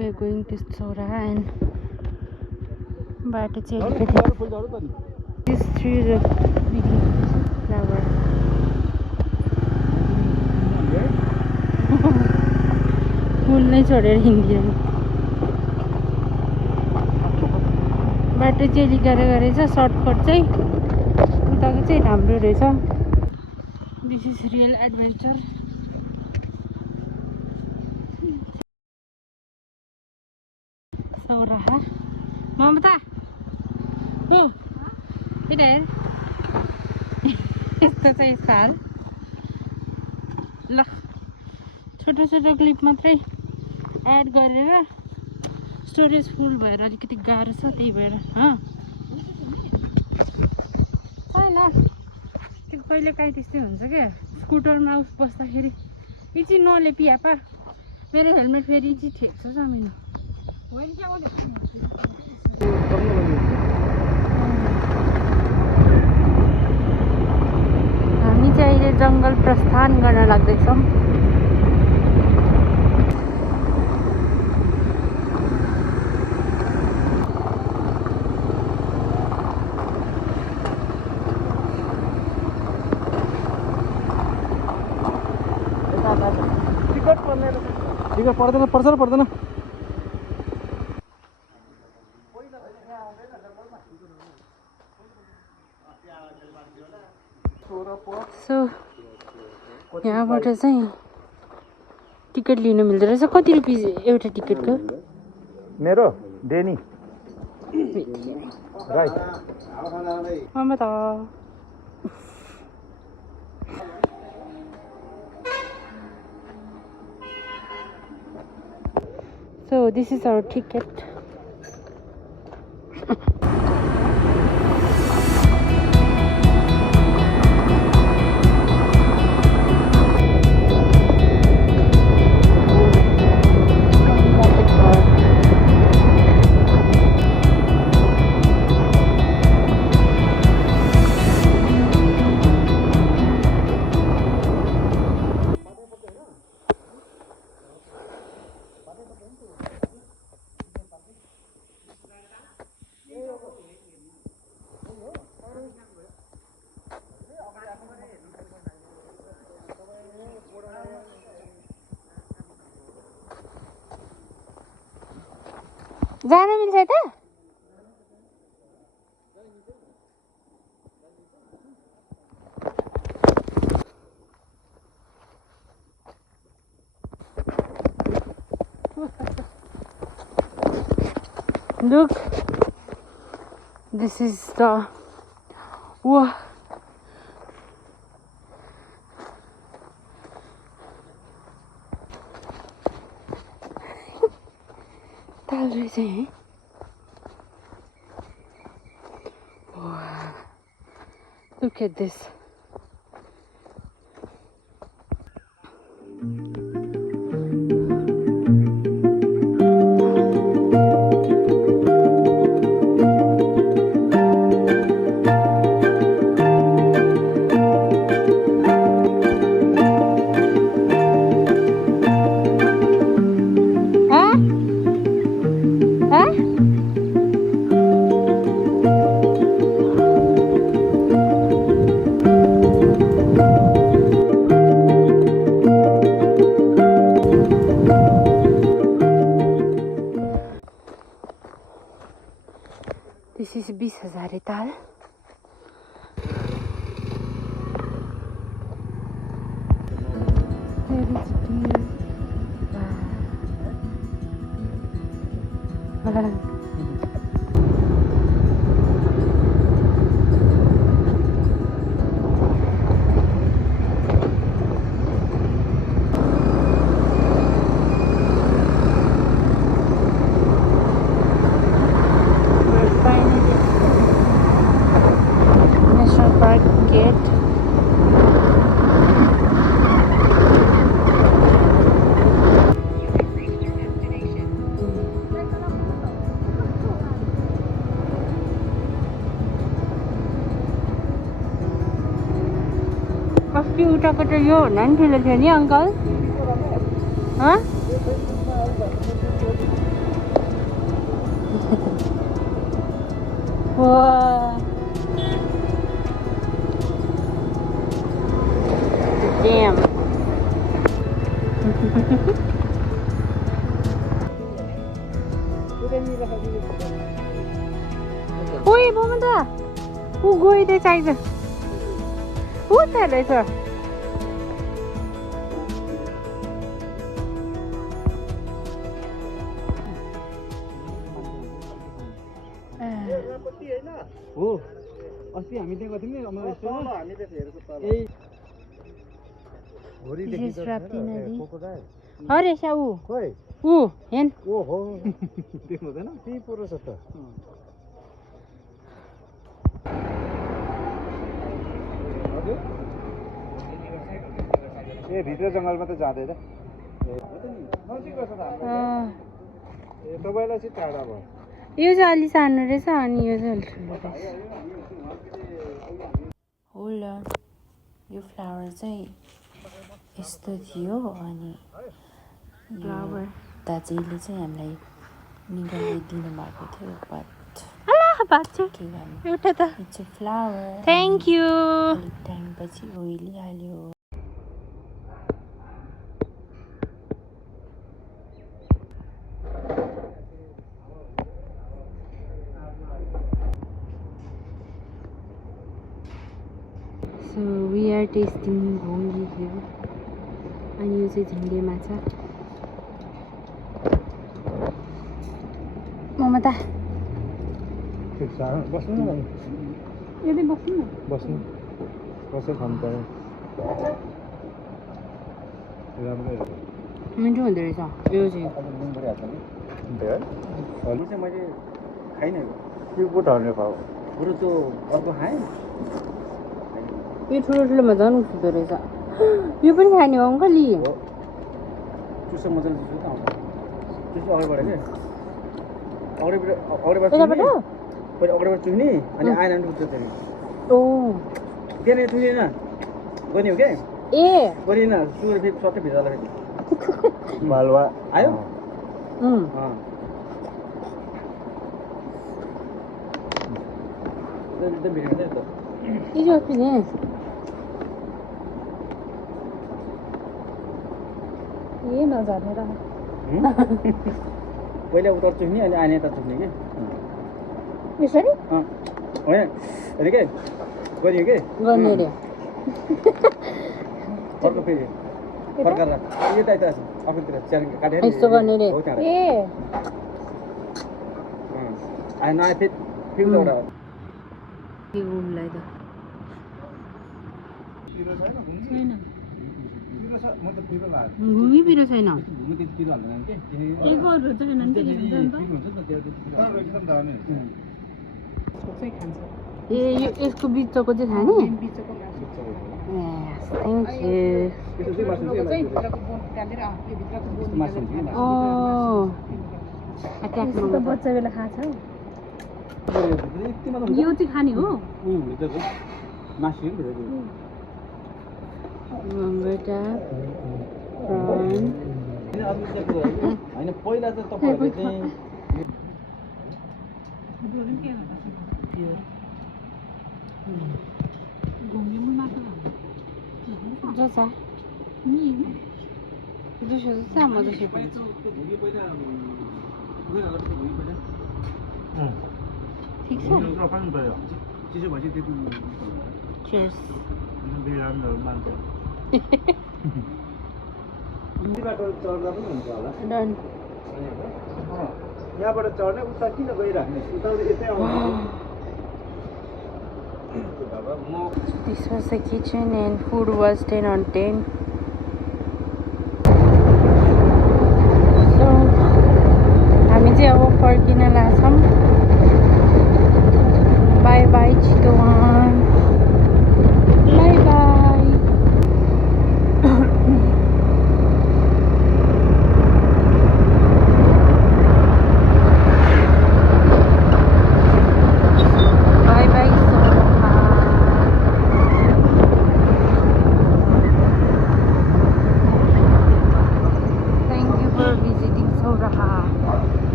we're going to Soraha and बाटो चाहिँ this through the big flower. फुल नै छोडेर हिँडिदियो बाटो चाहिँ अलिक गाह्रो गरेछ सर्टकट चाहिँ उताको चाहिँ राम्रो रहेछ this is real adventure Soraha Mamata हो यता हेर यस्तो चाहिँ साल ल छोटो छोटो क्लिप मात्रै एड गरेर स्टोरेज फुल भएर अलिकति गाह्रो छ त्यही भएर छैन त्यो कहिले काहीँ त्यस्तै हुन्छ क्या स्कुटरमा बस्दाखेरि इची नले पियापा मेरो हेलमेट फेरि इची ठेक्छ जमिन हामी चाहिँ अहिले जङ्गल प्रस्थान गर्न लाग्दैछौँ टिकट पर्दैन पर्छ र पर्दैन सो यहाँबाट चाहिँ टिकट लिनु मिल्दो रहेछ कति रुपिस एउटा टिकटको मेरो डेनी right Mamata So this is our ticket. जान मिल्छ त Look, this is the wow. Wow. Look at this. This is 20,000 ताल अस्ति उताको त यो भन्दा नि ठुलो थियो नि uncle Wow. Damn. Oi, Momenta! ऊ गइरहेछ आइज ऊ त रहेछ हो अस्ति हामी त्यहाँ गएको थियौँ नि रेस्टुरेन्टमा हामीले हेरेको तल ए भोरि देखि प्राप्ति नदी अरे सा ऊ खोइ ऊ हेन ओ हो देख्नु हुँदैन त्यही पो रहेछ त ए भित्र जङ्गलमा त जाँदैन नजिक रहेछ त ए तपाईँलाई चाहिँ टाढा भयो यो चाहिँ अलि सानो रहेछ अनि यो चाहिँ अलि ठुलो रहेछ होल्ड यो फ्लावर चाहिँ यस्तो थियो अनि फ्लावर दाजुले चाहिँ हामीलाई निकालिदिनु भएको थियो बट के गर्नु एउटा त it's a flower thank you टाइमपछि ओइलिहाल्यो So we are tasting भोंगी here. अनि यो चाहिँ झिङ्गे माछा ममता ठिक छ बस्नु न यदि बस्नु न बस्नु बसेर खानु पर्यो राम्रो मिठो हुँदो रहेछ यो चाहिँ मैले खाइनँ त्यो पो ढल्ने पाऊ बरु त्यो अर्को खाएँ यो ठुलो ठुलोमा झन् उठ्दो रहेछ यो पनि खाने हो अङ्कल यी चुसो मजाले चुसो त आउँछ चुसो अगाडिबाट के अगाडिबाट पहिला अगाडिबाट चुक्ने अनि आएन उठ्छ त्यहाँदेखि ओ त्यहाँनिर चुक्दैन गर्ने हो क्या ए गरिएन सुगर फेरि सट्टै भित्र फेरि बालुवा आयो यो किने ए नजाने र पहिला उता चुक्ने अनि आने यता चुक्ने कि यसरी होइन अरे के गरियो के गर्ने रे अर्को फेरि फर्काएर यता यता अर्कोतिर च्यालेन्ज काटेर यस्तो गर्ने रे ए नयाँ फेरि एउटा के उलाई त छैन भूमि पिरो छैन ए यो यसको बिचको चाहिँ खाने थ्याङ्क यू बच्चा बेला खान्छ यो चाहिँ खाने हो बेटा होइन पहिला चाहिँ तपाईँहरूले चाहिँ जसा दुसो जस्तो मजा ठिक छ चिसो भएपछि Cheers. Done. यहाँबाट चढ्ने उता किन गइराख्ने उता यतै आउँछ This was the kitchen and food was 10 on 10. So हामी चाहिँ अब फर्किन लाग्छौँ